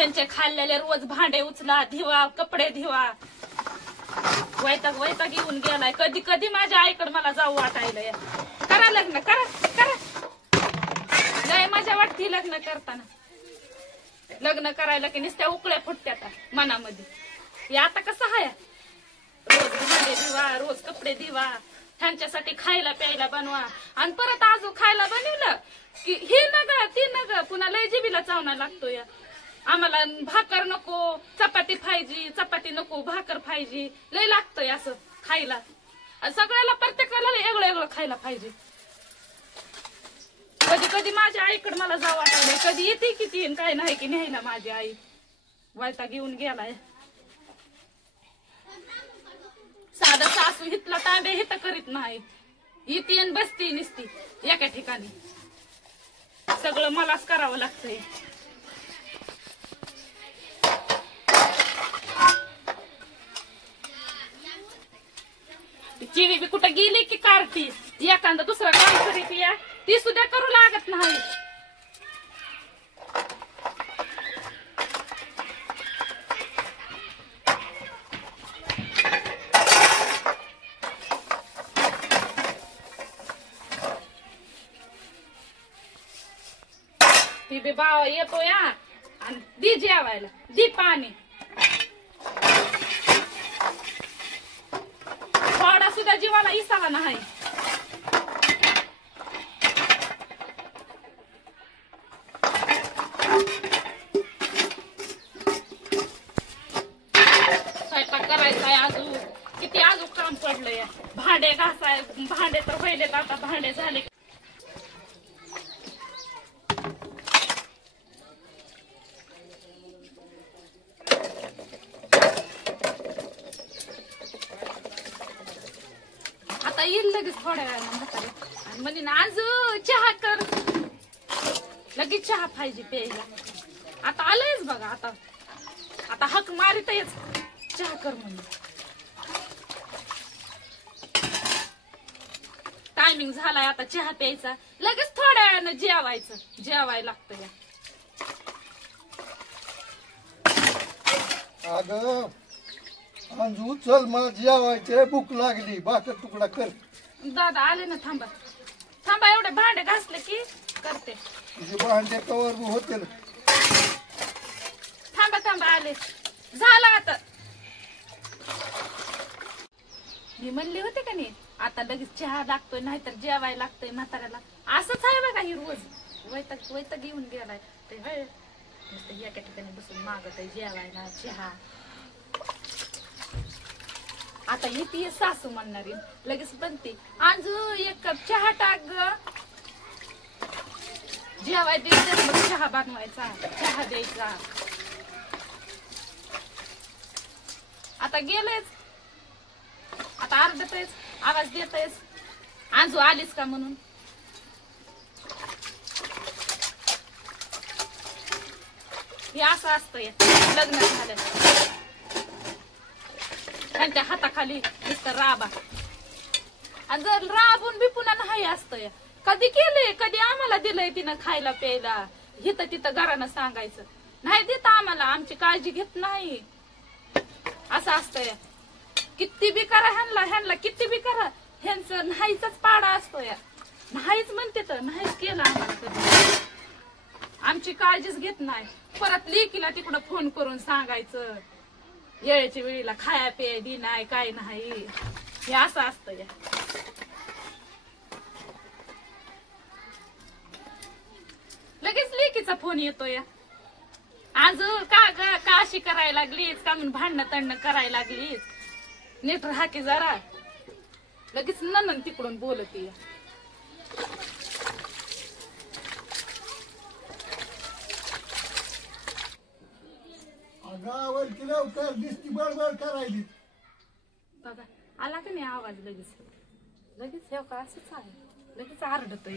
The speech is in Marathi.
त्यांचे खाल्लेले रोज भांडे उचला, धुवा, कपडे धुवा. वैताग वैताग येऊन गेलाय. कधी कधी माझ्या आईकडे मला जाऊ वाटायला. करा लग्न, करा करा. लय मजा वाटती लग्न करताना. लग्न करायला की नुसत्या उकळ्या फुटत्यात मनामध्ये. हे आता कसं आहे, रोज भांडे धुवा, रोज कपडे धुवा, त्यांच्यासाठी खायला प्यायला बनवा. आणि परत आजू खायला बनवलं की हे नग ती नग, पुन्हा लय जिबीला चावना लागतोय. आम्हाला भाकर नको, चपाती पाहिजे, चपाती नको, भाकर पाहिजे, लय लागतंय असं खायला. सगळ्याला प्रत्येकाला वेगळं वेगळं खायला पाहिजे. कधी कधी माझ्या आईकडे मला जावं वाटायला. कधी येते किती काय नाही की न्यायला माझी आई. वैताग घेऊन गेलाय. साधा सासू हितला तांबे हित करीत नाही. इथे आणि बसती निसती एका ठिकाणी. सगळं मलाच करावं लागतंय. चिवी बी कुठं गेली की कारती. एखादं दुसरं काम करीत या, ती सुद्धा करू लागत नाही. ती बी बावा येतो या आणि दी जेवायला, दी पाणी. थोडा सुद्धा जीवाला इसावा नाही. स्वयंपाक करायचाय अजून, किती अजून काम पडलंय. भांडे घासाय, भांडे तर पहिले आता भांडे झाले. आता येईल लगेच थोड्या वेळानं म्हातारे आणि म्हणजे ना आज चहा कर. लगेच चहा पाहिजे प्यायला. आता आलंयच बघा. आता आता हक मारितच चहा कर म्हणून. टायमिंग झालाय आता चहा प्यायचा. लगेच थोड्या वेळानं जेवायचं. जेवायला लागतं या. अगं अंजू चल, मला जेवायचे, भूक लागली. भाकर तुकडा कर. दादा आले ना. थांबा थांबा, एवढे भांडे घासले की करते. तुझे भांडे कवर होते ना. थांबा थांबा, आले. झालं आता. मी म्हणले होते का नाही आता लगेच चहा लागतोय, नाहीतर जेवायला लागतोय म्हाताऱ्याला. असंच आहे बघा ही रोज. वैताग वैताग येऊन गेलाय. ते एका ठिकाणी बसून मागत आहे जेवायला चहा. आता येते सासू म्हणणारी लगेच बनते. अंजू एक कप चहा टाक ग. जेवाय द्यायचं मग चहा बनवायचा, चहा द्यायचा. आता गेलेच. आता अर्धतेच आवाज देतेच. अंजू आलीस का म्हणून. हे असं असतंय लग्न झालं. त्यांच्या हाताखाली नुसतं राबा. आणि जर राबून बी पुन्हा नाही असतंय. कधी केलंय, कधी आम्हाला दिलंय तिनं खायला प्यायला. हिथं तिथं घरानं सांगायचं नाही देत आम्हाला, आमची काळजी घेत नाही. असं असतंय. किती बी करा ह्यांना, ह्यांना किती बी करा, ह्यांचं नाहीच पाडा असतोय. नाहीच म्हणते तर नाहीच केलं आम्हाला कधी. आमची काळजीच घेत नाही. परत लेकीला तिकडं फोन करून सांगायचं येळेच्या वेळेला खाया पे दी नाही काय नाही. हे असं असतं या. लगेच लेकीचा फोन येतोय. आज का अशी करायला लागलीच, का म्हणून भांडणं तंडणं करायला लागलीच, नीट राहा की जरा. लगेच ननन तिकडून बोलते. गावावर की लवकर दिसती बडबड करायली. बघा आला का नाही आवाज लगेच. लगेच हे का असंच आहे. लगेच आरडत.